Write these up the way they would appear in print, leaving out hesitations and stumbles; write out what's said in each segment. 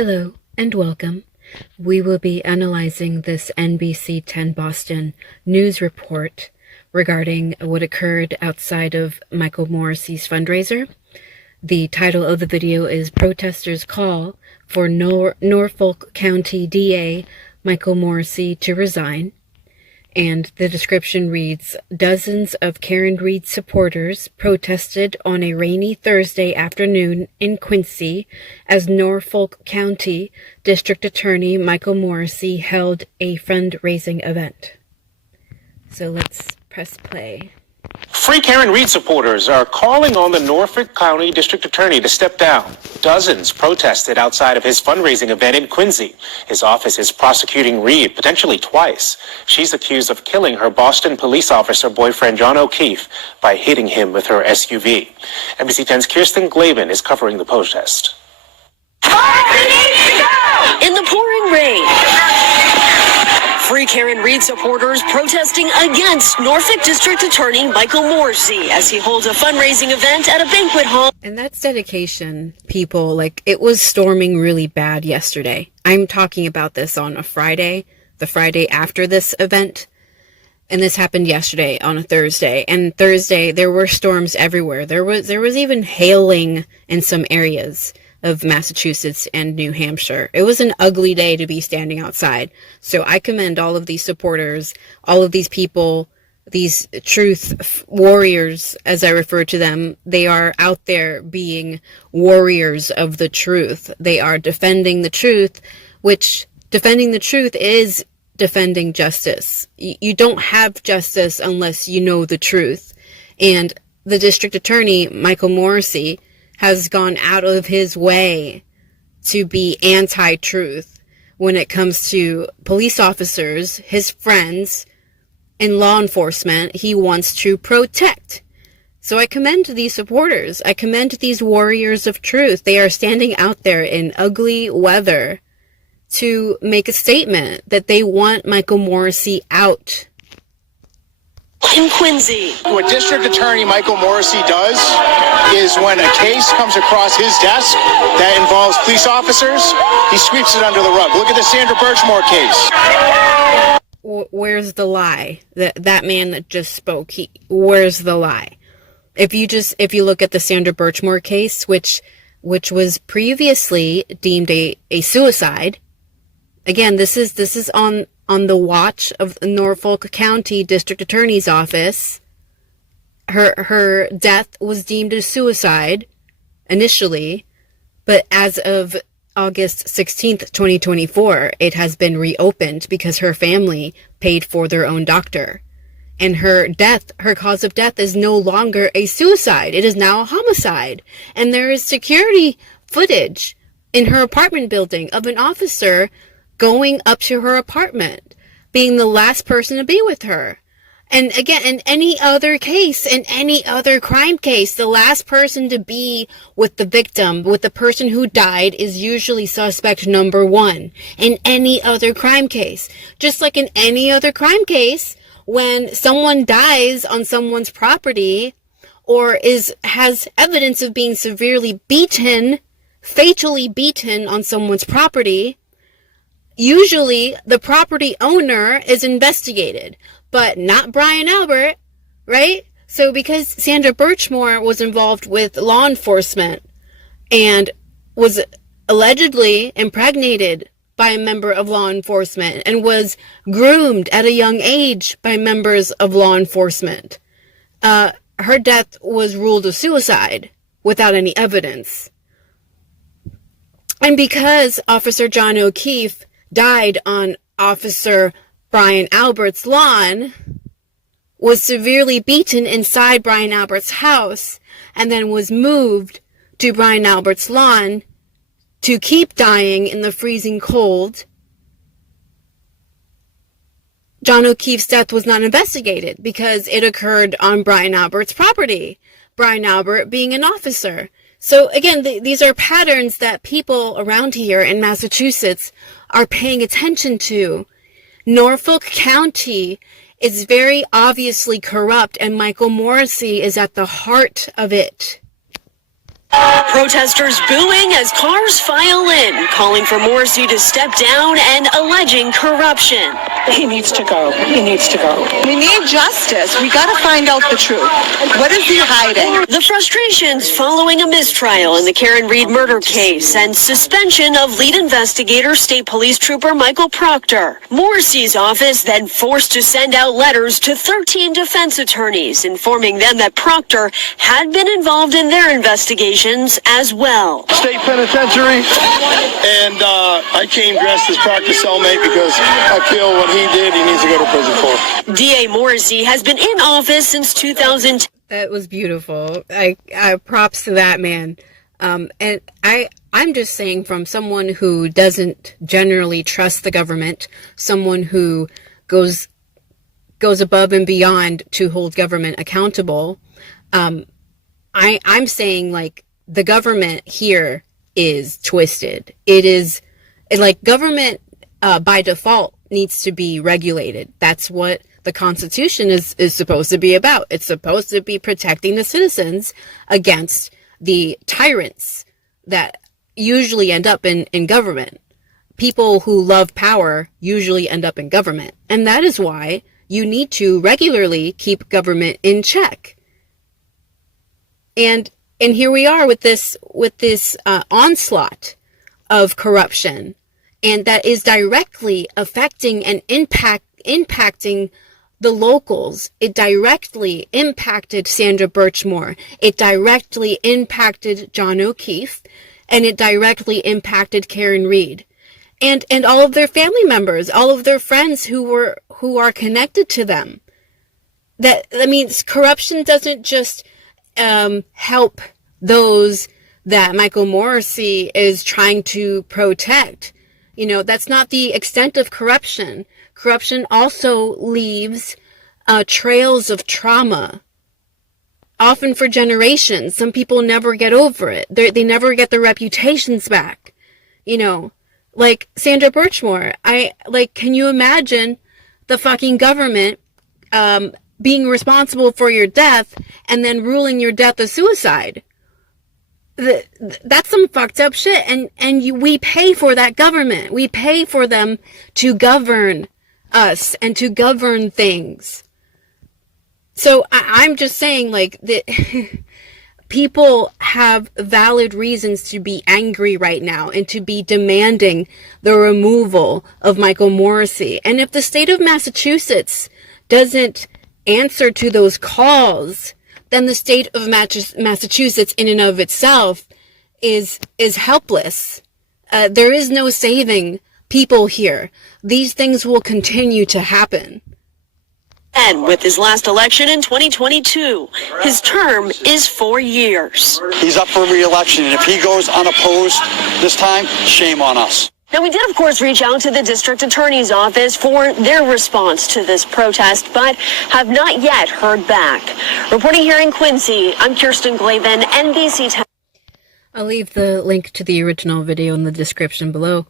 Hello and welcome. We will be analyzing this NBC 10 Boston news report regarding what occurred outside of Michael Morrissey's fundraiser. The title of the video is Protesters Call for Norfolk County DA Michael Morrissey to Resign. And the description reads, dozens of Karen Read supporters protested on a rainy Thursday afternoon in Quincy as Norfolk County District Attorney Michael Morrissey held a fundraising event. So let's press play. Free Karen Read supporters are calling on the Norfolk County District Attorney to step down. Dozens protested outside of his fundraising event in Quincy. His office is prosecuting Read potentially twice. She's accused of killing her Boston police officer boyfriend John O'Keefe by hitting him with her SUV. NBC 10's Kirsten Glavin is covering the protest. In the pouring rain, Free Karen Read supporters protesting against Norfolk District Attorney Michael Morrissey as he holds a fundraising event at a banquet hall. And that's dedication, people. Like, it was storming really bad yesterday. I'm talking about this on a Friday, the Friday after this event. And this happened yesterday on a Thursday. And Thursday, there were storms everywhere. There was even hailing in some areas of Massachusetts and New Hampshire. It was an ugly day to be standing outside. So I commend all of these supporters, all of these people, these truth warriors, as I refer to them. They are out there being warriors of the truth. They are defending the truth, which defending the truth is defending justice. You don't have justice unless you know the truth. And the district attorney, Michael Morrissey, has gone out of his way to be anti-truth when it comes to police officers, his friends, and law enforcement he wants to protect. So I commend these supporters. I commend these warriors of truth. They are standing out there in ugly weather to make a statement that they want Michael Morrissey out. In Quincy, What District Attorney Michael Morrissey does is when a case comes across his desk that involves police officers, he sweeps it under the rug. Look at the Sandra Birchmore case. Where's the lie? That man that just spoke, where's the lie? If you look at the Sandra Birchmore case, which was previously deemed a suicide. Again, this is on the watch of the Norfolk County District Attorney's Office. Her death was deemed a suicide initially, but as of August 16th, 2024, it has been reopened because her family paid for their own doctor. And her cause of death is no longer a suicide. It is now a homicide. And there is security footage in her apartment building of an officer going up to her apartment, being the last person to be with her. And again, in any other case, in any other crime case, the last person to be with the victim, with the person who died, is usually suspect number one. In any other crime case. Just like in any other crime case, when someone dies on someone's property or has evidence of being severely beaten, fatally beaten on someone's property, usually the property owner is investigated, but not Brian Albert, right? So because Sandra Birchmore was involved with law enforcement and was allegedly impregnated by a member of law enforcement and was groomed at a young age by members of law enforcement, her death was ruled a suicide without any evidence. And because Officer John O'Keefe died on Officer Brian Albert's lawn, was severely beaten inside Brian Albert's house, and then was moved to Brian Albert's lawn to keep dying in the freezing cold, John O'Keefe's death was not investigated because it occurred on Brian Albert's property, Brian Albert being an officer. So again, these are patterns that people around here in Massachusetts are paying attention to. Norfolk County is very obviously corrupt, and Michael Morrissey is at the heart of it. Protesters booing as cars file in, calling for Morrissey to step down and alleging corruption. He needs to go. He needs to go. We need justice. We got to find out the truth. What is he hiding? The frustrations following a mistrial in the Karen Reed murder case and suspension of lead investigator State Police Trooper Michael Proctor. Morrissey's office then forced to send out letters to 13 defense attorneys informing them that Proctor had been involved in their investigations as well. State penitentiary, and I came dressed as Proctor's cellmate because I feel what he did, he needs to go to prison for. DA Morrissey has been in office since 2010. That was beautiful. I props to that man. And I'm just saying, from someone who doesn't generally trust the government, someone who goes above and beyond to hold government accountable. I'm saying, like, the government here is twisted. It is like government by default needs to be regulated. That's what the Constitution is supposed to be about. It's supposed to be protecting the citizens against the tyrants that usually end up in government. People who love power usually end up in government. And that is why you need to regularly keep government in check. And here we are with this onslaught of corruption, and that is directly affecting and impacting the locals. It directly impacted Sandra Birchmore. It directly impacted John O'Keefe, and it directly impacted Karen Reed, and all of their family members, all of their friends who are connected to them. Corruption doesn't just help those that Michael Morrissey is trying to protect. That's not the extent of corruption. Corruption also leaves trails of trauma, often for generations. Some people never get over it. They never get their reputations back. Like Sandra Birchmore. Can you imagine the fucking government being responsible for your death and then ruling your death a suicide? That's some fucked up shit. And we pay for that government. We pay for them to govern us and to govern things. So I'm just saying, people have valid reasons to be angry right now and to be demanding the removal of Michael Morrissey. And if the state of Massachusetts doesn't answer to those calls, then the state of Massachusetts in and of itself is helpless. There is no saving people here. These things will continue to happen. And with his last election in 2022, his term is 4 years. He's up for re-election, and if he goes unopposed this time, shame on us. Now, we did, of course, reach out to the district attorney's office for their response to this protest, but have not yet heard back. Reporting here in Quincy, I'm Kirsten Glavin, NBC 10. I'll leave the link to the original video in the description below.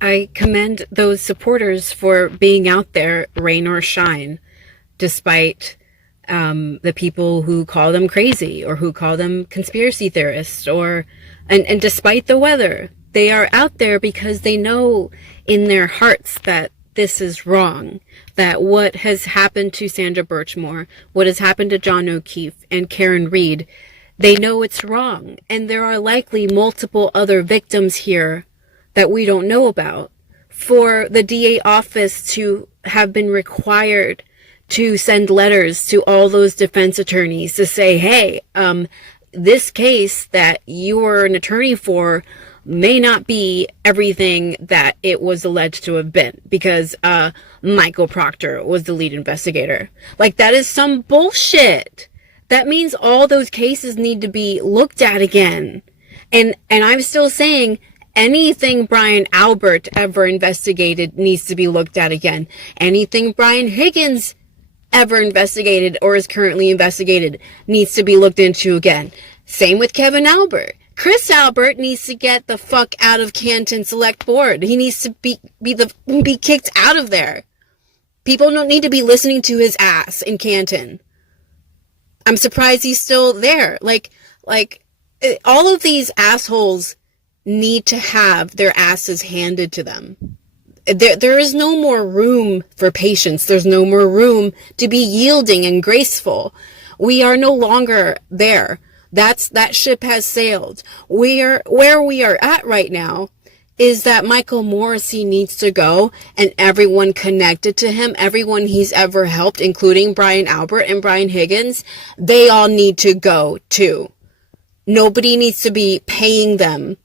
I commend those supporters for being out there, rain or shine, despite the people who call them crazy or who call them conspiracy theorists, and despite the weather. They are out there because they know in their hearts that this is wrong, that what has happened to Sandra Birchmore, what has happened to John O'Keefe and Karen Reed, they know it's wrong. And there are likely multiple other victims here that we don't know about. For the DA office to have been required to send letters to all those defense attorneys to say, hey, this case that you were an attorney for may not be everything that it was alleged to have been, because Michael Proctor was the lead investigator. That is some bullshit. That means all those cases need to be looked at again. And I'm still saying anything Brian Albert ever investigated needs to be looked at again. Anything Brian Higgins ever investigated or is currently investigated needs to be looked into again. Same with Kevin Albert. Chris Albert needs to get the fuck out of Canton Select Board. He needs to be kicked out of there. People don't need to be listening to his ass in Canton. I'm surprised he's still there. all of these assholes need to have their asses handed to them. There is no more room for patience. There's no more room to be yielding and graceful. We are no longer there. That ship has sailed. Where we are at right now is that Michael Morrissey needs to go, and everyone connected to him, everyone he's ever helped, including Brian Albert and Brian Higgins, they all need to go too. Nobody needs to be paying them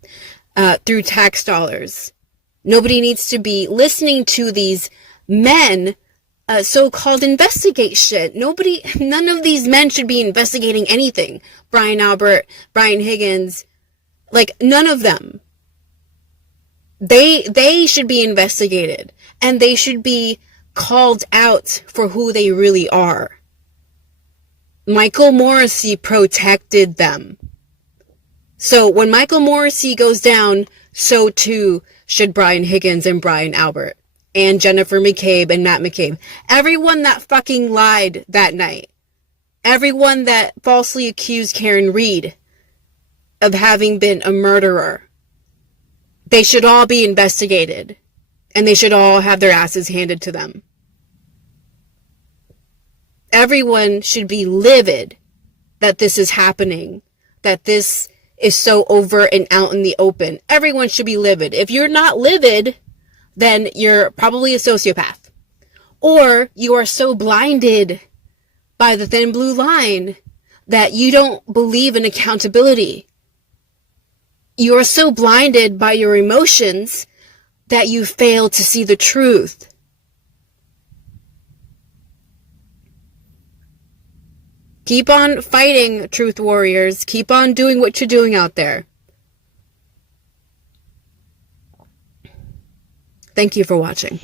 through tax dollars. Nobody needs to be listening to these men so-called investigate shit. None of these men should be investigating anything. Brian Albert, Brian Higgins, like none of them. They should be investigated, and they should be called out for who they really are. Michael Morrissey protected them. So when Michael Morrissey goes down, so too should Brian Higgins and Brian Albert and Jennifer McCabe and Matt McCabe. Everyone that fucking lied that night. Everyone that falsely accused Karen Read of having been a murderer. They should all be investigated, and they should all have their asses handed to them. Everyone should be livid that this is happening, that this is so overt and out in the open. Everyone should be livid. If you're not livid, then you're probably a sociopath. Or you are so blinded by the thin blue line that you don't believe in accountability. You are so blinded by your emotions that you fail to see the truth. Keep on fighting, truth warriors. Keep on doing what you're doing out there. Thank you for watching.